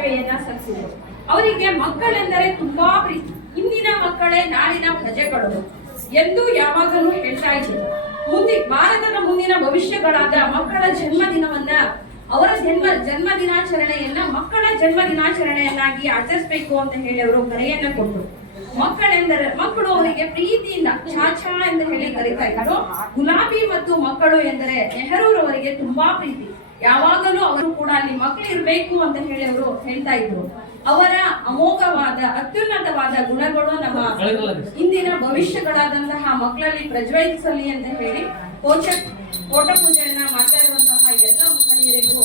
ಸೇವೆಯನ್ನ ಸಲ್ಲಿಸಿದರು. ಅವರಿಗೆ ಮಕ್ಕಳೆಂದರೆ ತುಂಬಾ ಪ್ರೀತಿ. ಇಂದಿನ ಮಕ್ಕಳೇ ನಾಳಿನ ಪ್ರಜೆಗಳು ಎಂದು ಯಾವಾಗಲೂ ಹೇಳ್ತಾ ಇದ್ರು ಮುಂದೆ, ಭಾರತದ ಮುಂದಿನ ಭವಿಷ್ಯಗಳಾದ ಮಕ್ಕಳ ಜನ್ಮದಿನವನ್ನ, ಅವರ ಜನ್ಮ ಜನ್ಮ ದಿನಾಚರಣೆಯನ್ನ ಮಕ್ಕಳ ಜನ್ಮ ದಿನಾಚರಣೆಯನ್ನಾಗಿ ಆಚರಿಸಬೇಕು ಅಂತ ಹೇಳಿ ಅವರು ಕರೆಯನ್ನ ಕೊಟ್ಟರು. ಮಕ್ಕಳೆಂದರೆ, ಮಕ್ಕಳು ಅವರಿಗೆ ಪ್ರೀತಿಯಿಂದ ಚಾಚಾ ಎಂದು ಹೇಳಿ ಕರೀತಾ ಇದ್ದರು. ಗುಲಾಬಿ ಮತ್ತು ಮಕ್ಕಳು ಎಂದರೆ ನೆಹರೂರವರಿಗೆ ತುಂಬಾ ಪ್ರೀತಿ. ಯಾವಾಗಲೂ ಅವರು ಕೂಡ ಅಲ್ಲಿ ಮಕ್ಕಳು ಇರಬೇಕು ಅಂತ ಹೇಳಿ ಅವರು ಹೇಳ್ತಾ ಇದ್ರು. ಅವರ ಅಮೋಘವಾದ, ಅತ್ಯುನ್ನತವಾದ ಗುಣಗಳು ನಮ್ಮ ಇಂದಿನ ಭವಿಷ್ಯಗಳಾದಂತಹ ಮಕ್ಕಳಲ್ಲಿ ಪ್ರಜ್ವಲಿಸಲಿ ಅಂತ ಹೇಳಿ ಕೋಚ ಕೋಟ ಪೂಜೆಯನ್ನ ಮಾಡ್ತಾ ಇರುವಂತಹ ಎಲ್ಲ ಮಹನೀಯರಿಗೂ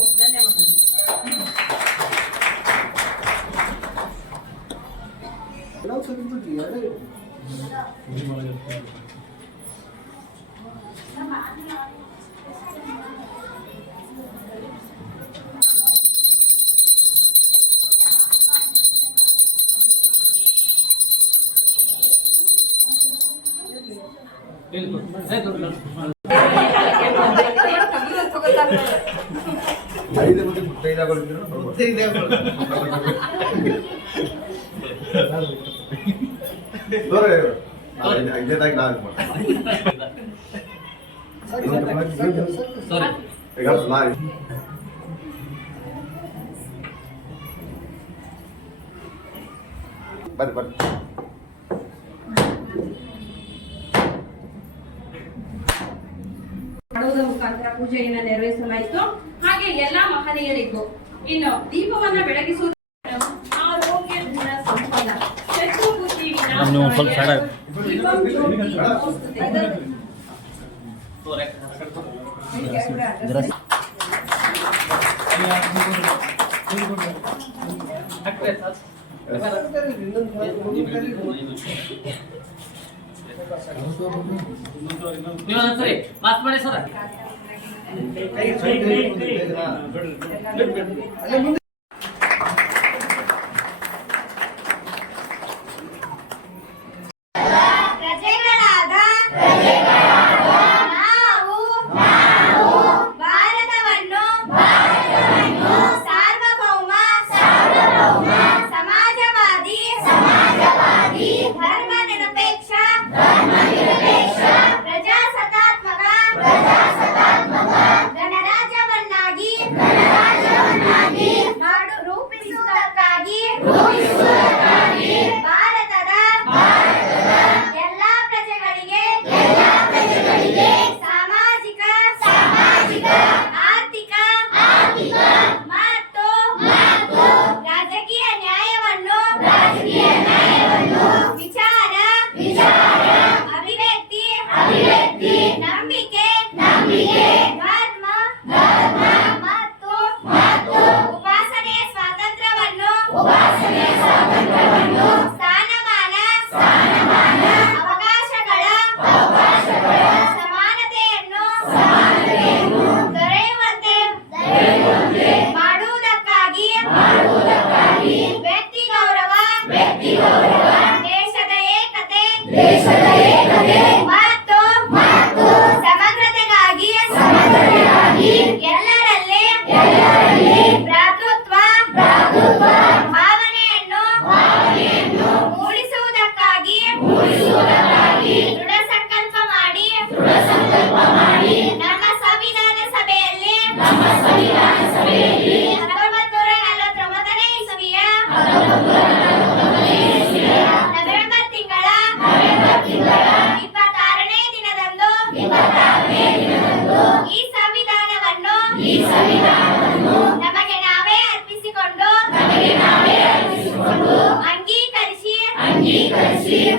ಐದನೇದಾಗಿ ನಾನು ನಾನು ಬರ್ರಿ ಬರ್ರಿ ಮಾಡುವುದರ ಮುಖಾಂತರ ಪೂಜೆಯನ್ನ ನೆರವೇರಿಸಲಾಯಿತು. ಹಾಗೆ ಎಲ್ಲಾ ಮಹನೀಯರಿಗೂ ಇನ್ನು ದೀಪವನ್ನ ಬೆಳಗಿಸುವುದು ಆರೋಗ್ಯ ಗುಣ ಸಂಪದ ನೀವು ಒಂದ್ ಸ್ವಲ್ಪ side ಆಗಿ. ದೀಪಂ ಜ್ಯೋತಿ ನಮೋಸ್ತುತೆ. ನೀವು ಸರಿ ಮಾಸ್ ಮಾಡಿ ಸರ್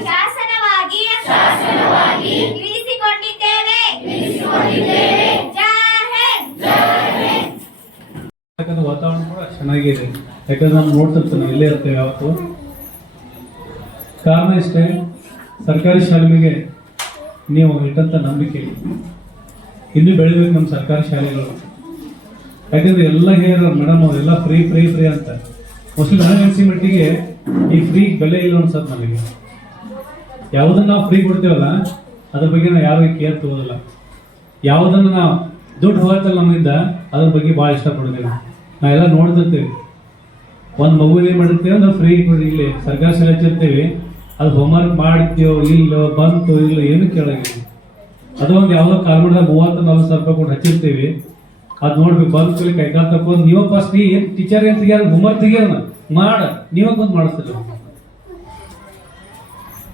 ಶಾಸನವಾಗಿ ಶಾಸನವಾಗಿ ಇರಿಸಿಕೊಂಡಿದ್ದೇವೆ ಇರಿಸಿಕೊಂಡಿದ್ದೇವೆ ಯಾಕಂದ್ರೆ ವಾತಾವರಣ ಕೂಡ ಚೆನ್ನಾಗಿದೆ. ಯಾಕಂದ್ರೆ ನಾನು ನೋಡ್ತಿರ್ತೀನಿ ಇಲ್ಲೇ ಇರ್ತೇವೆ ಯಾವತ್ತು. ಕಾರಣ ಇಷ್ಟೇ, ಸರ್ಕಾರಿ ಶಾಲೆಗೆ ನೀವು ಇಟ್ಟಂಥ ನಂಬಿಕೆ. ಇನ್ನೂ ಬೆಳಿಬೇಕು ನಮ್ಮ ಸರ್ಕಾರಿ ಶಾಲೆಗಳು. ಯಾಕಂದ್ರೆ ಎಲ್ಲ ಹೇಳಿದ್ರು ಮೇಡಮ್ ಅವರೆಲ್ಲ ಫ್ರೀ ಫ್ರೀ ಫ್ರೀ ಅಂತ. ಮೋಸ್ಟ್ಲಿ ನನಗೆ ಮಟ್ಟಿಗೆ ಈ ಫ್ರೀ ಬೆಲೆ ಇಲ್ಲ ಅನ್ಸತ್ ನನಗೆ ಯಾವುದನ್ನ ನಾವು ಫ್ರೀ ಕೊಡ್ತೀವಲ್ಲ, ಅದ್ರ ಬಗ್ಗೆ ನಾವು ಯಾರು ಕೇರ್ ತಗೋದಿಲ್ಲ. ಯಾವುದನ್ನ ನಾವು ದುಡ್ಡು ಹೋಗತ್ತಲ್ಲ ನಮ್ಮಿಂದ, ಅದ್ರ ಬಗ್ಗೆ ಭಾಳ ಇಷ್ಟಪಡ್ತೀವಿ ನಾವೆಲ್ಲ ನೋಡ್ತಿರ್ತೀವಿ. ಒಂದು ಮಗು ಏನು ಮಾಡಿರ್ತೇವೆ ನಾವು ಫ್ರೀ ಇಲ್ಲಿ, ಸರ್ಕಾರ ಶಾಲೆ ಹಚ್ಚಿರ್ತೇವೆ. ಅದು ಹೋಮ್ವರ್ಕ್ ಮಾಡ್ತೀವೋ ಇಲ್ಲೋ, ಬಂತು ಇಲ್ಲೋ ಏನು ಕೇಳಂಗಿಲ್ಲ. ಅದು ಒಂದು ಯಾವುದೋ ಕಾಲ್ಮಡದಾಗ ಮೂವತ್ತು ನಲ್ವತ್ತು ಸಾವಿರ ರೂಪಾಯಿ ಕೊಟ್ಟು ಹಚ್ಚಿರ್ತೇವೆ. ಅದು ನೋಡ್ಬೇಕು, ಬಂದ ಕೂಲಿ ಕೈಕಾಲು ತಕೊಂಡು ನೀವ ಫಸ್ಟ್ ಏನು ಟೀಚರ್ ಏನು ತೆಗಿಯಾರ ಹೋಮ್ವರ್ಕ್ ತೆಗಿಯೋಣ ಮಾಡ ನೀವಾಗ ಬಂದು ಮಾಡಿಸ್ತೀರ.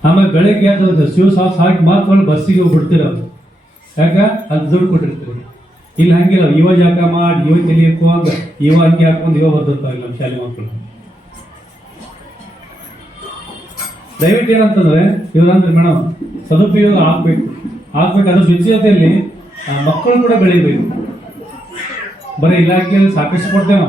ಆಮೇಲೆ ಬೆಳಗ್ಗೆ ಅದು ಶಿವ ಸಾಸ್ ಹಾಕಿ ಮಾತು ಬಸ್ಸಿಗೆ ಹೋಗ್ಬಿಡ್ತೀರ ಬಿಡ್ತೀರ ಯಾಕ? ಅದು ದುಡ್ಡು ಕೊಟ್ಟಿರ್ತೀವಿ. ಇಲ್ಲಿ, ಹಂಗಿಲ್ಲ. ಯುವ ಜಾಕ ಮಾಡಿ ಯುವ ತಲೆ ಅಂತ ಇವ ಹಂಗೆ ಹಾಕೊಂಡು ಬರ್ದಿರ್ತಾವೆ ನಮ್ಮ ಶಾಲೆ ಮಕ್ಕಳು ದಯವಿಟ್ಟು ಏನಂತಂದ್ರೆ, ಇವರಂದ್ರೆ ಮೇಡಮ್ ಸದುಪಯೋಗ ಹಾಕ್ಬೇಕು ಹಾಕ್ಬೇಕು ಅದ್ರ ಶುಚಿಯತೆಯಲ್ಲಿ ಮಕ್ಕಳು ಕೂಡ ಬೆಳಿಬೇಕು. ಬರೀ ಇಲಾಖೆಯಲ್ಲಿ ಸಾಕಷ್ಟು ಕೊಡ್ತೇವೆ